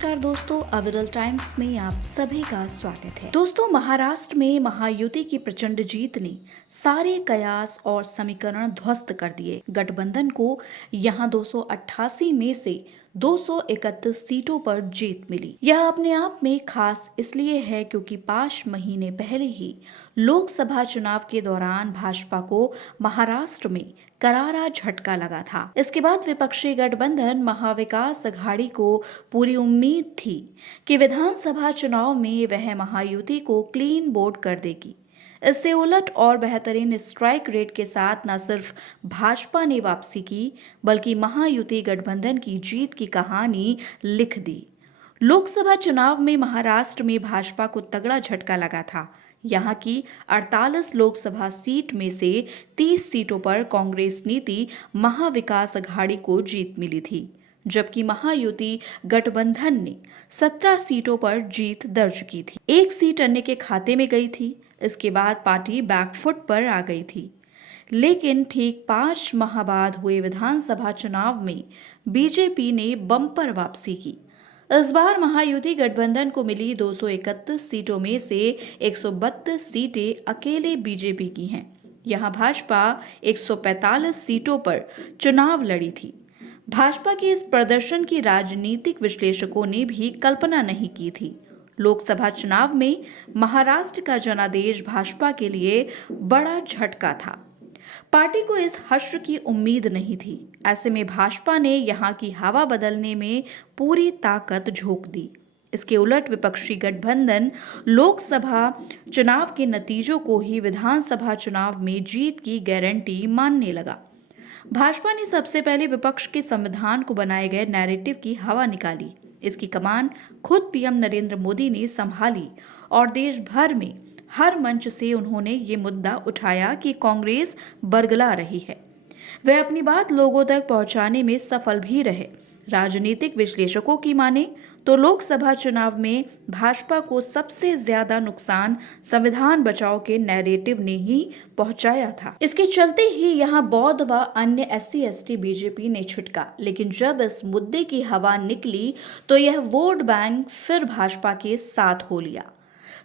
नमस्कार दोस्तों, अविरल टाइम्स में आप सभी का स्वागत है। दोस्तों, महाराष्ट्र में महायुति की प्रचंड जीत ने सारे कयास और समीकरण ध्वस्त कर दिए। गठबंधन को यहां 288 में से 231 सीटों पर जीत मिली। यह अपने आप में खास इसलिए है क्योंकि 5 महीने पहले ही लोकसभा चुनाव के दौरान भाजपा को महाराष्ट्र में करारा झटका लगा था। इसके बाद विपक्षी गठबंधन महाविकास अघाड़ी को पूरी उम्मीद थी कि विधानसभा चुनाव में वह महायुति को क्लीन बोर्ड कर देगी। इससे उलट और बेहतरीन स्ट्राइक रेट के साथ न सिर्फ भाजपा ने वापसी की, बल्कि महायुति गठबंधन की जीत की कहानी लिख दी। लोकसभा चुनाव में महाराष्ट्र में भाजपा को तगड़ा झटका लगा था। यहाँ की 48 लोकसभा सीट में से 30 सीटों पर कांग्रेस नीति महाविकास अघाड़ी को जीत मिली थी, जबकि महायुति गठबंधन ने 17 सीटों पर जीत दर्ज की थी। एक सीट अन्य के खाते में गई थी। इसके बाद पार्टी बैकफुट पर आ गई थी। लेकिन ठीक 5 माह बाद हुए विधानसभा चुनाव में बीजेपी ने बम्पर वापसी की। इस बार महायुति गठबंधन को मिली 231 सीटों में से 132 सीटें अकेले बीजेपी की हैं। यहां भाजपा 145 सीटों पर चुनाव लड़ी थी। भाजपा के इस प्रदर्शन की राजनीतिक विश्लेषकों ने भी कल्पना नहीं की थी। लोकसभा चुनाव में महाराष्ट्र का जनादेश भाजपा के लिए बड़ा झटका था। पार्टी को इस हश्र की उम्मीद नहीं थी। ऐसे में भाजपा ने यहां की हवा बदलने में पूरी ताकत झोंक दी। इसके उलट विपक्षी गठबंधन लोकसभा चुनाव के नतीजों को ही विधानसभा चुनाव में जीत की गारंटी मानने लगा। भाजपा ने सबसे पहले विपक्ष के संविधान को बनाए गए नैरेटिव की हवा निकाली। इसकी कमान खुद पीएम नरेंद्र मोदी ने संभाली और देश भर में हर मंच से उन्होंने ये मुद्दा उठाया कि कांग्रेस बरगला रही है। वे अपनी बात लोगों तक पहुंचाने में सफल भी रहे। राजनीतिक विश्लेषकों की माने तो लोकसभा चुनाव में भाजपा को सबसे ज्यादा नुकसान संविधान बचाओ के नैरेटिव ने ही पहुंचाया था। इसके चलते ही यहां बौद्ध व अन्य SC/ST बीजेपी ने छुटका। लेकिन जब इस मुद्दे की हवा निकली तो यह वोट बैंक फिर भाजपा के साथ हो लिया।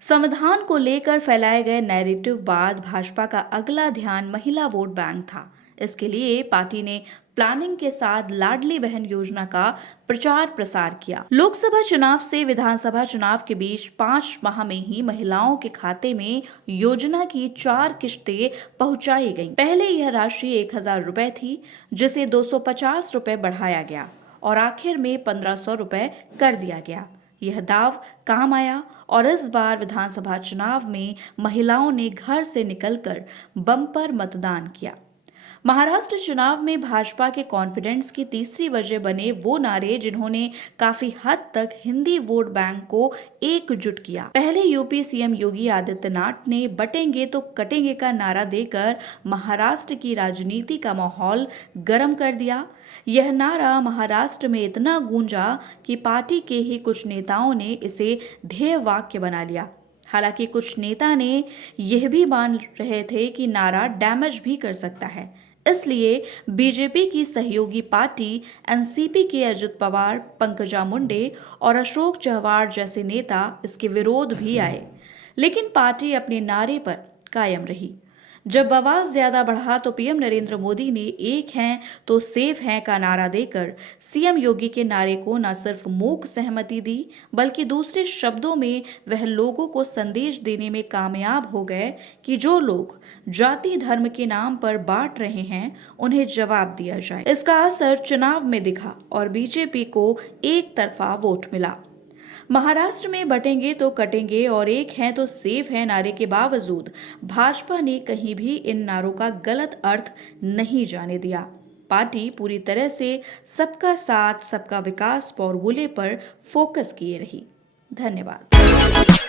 संविधान को लेकर फैलाए गए नैरेटिव बाद भाजपा का अगला ध्यान महिला वोट बैंक था। इसके लिए पार्टी ने प्लानिंग के साथ लाडली बहन योजना का प्रचार प्रसार किया। लोकसभा चुनाव से विधानसभा चुनाव के बीच 5 माह में ही महिलाओं के खाते में योजना की 4 किश्तें पहुंचाई गईं। पहले यह राशि 1000 रुपए थी, जिसे 250 रुपए बढ़ाया गया और आखिर में 1500 रुपए कर दिया गया। यह दाव काम आया और इस बार विधानसभा चुनाव में महिलाओं ने घर से निकलकर बम्पर मतदान किया। महाराष्ट्र चुनाव में भाजपा के कॉन्फिडेंस की तीसरी वजह बने वो नारे जिन्होंने काफी हद तक हिंदी वोट बैंक को एकजुट किया। पहले यूपी सीएम योगी आदित्यनाथ ने बटेंगे तो कटेंगे का नारा देकर महाराष्ट्र की राजनीति का माहौल गर्म कर दिया। यह नारा महाराष्ट्र में इतना गूंजा कि पार्टी के ही कुछ नेताओं ने इसे ध्येय वाक्य बना लिया। हालांकि कुछ नेता ने यह भी मान रहे थे कि नारा डैमेज भी कर सकता है। इसलिए बीजेपी की सहयोगी पार्टी एनसीपी के अजित पवार, पंकजा मुंडे और अशोक चव्हाण जैसे नेता इसके विरोध भी आए, लेकिन पार्टी अपने नारे पर कायम रही। जब बवाल ज्यादा बढ़ा तो पीएम नरेंद्र मोदी ने एक हैं तो सेफ हैं का नारा देकर सीएम योगी के नारे को न सिर्फ मूक सहमति दी, बल्कि दूसरे शब्दों में वह लोगों को संदेश देने में कामयाब हो गए कि जो लोग जाति धर्म के नाम पर बांट रहे हैं उन्हें जवाब दिया जाए। इसका असर चुनाव में दिखा और बीजेपी को एक तरफा वोट मिला। महाराष्ट्र में बटेंगे तो कटेंगे और एक हैं तो सेफ है नारे के बावजूद भाजपा ने कहीं भी इन नारों का गलत अर्थ नहीं जाने दिया। पार्टी पूरी तरह से सबका साथ सबका विकास फॉर्मूले पर फोकस किए रही। धन्यवाद।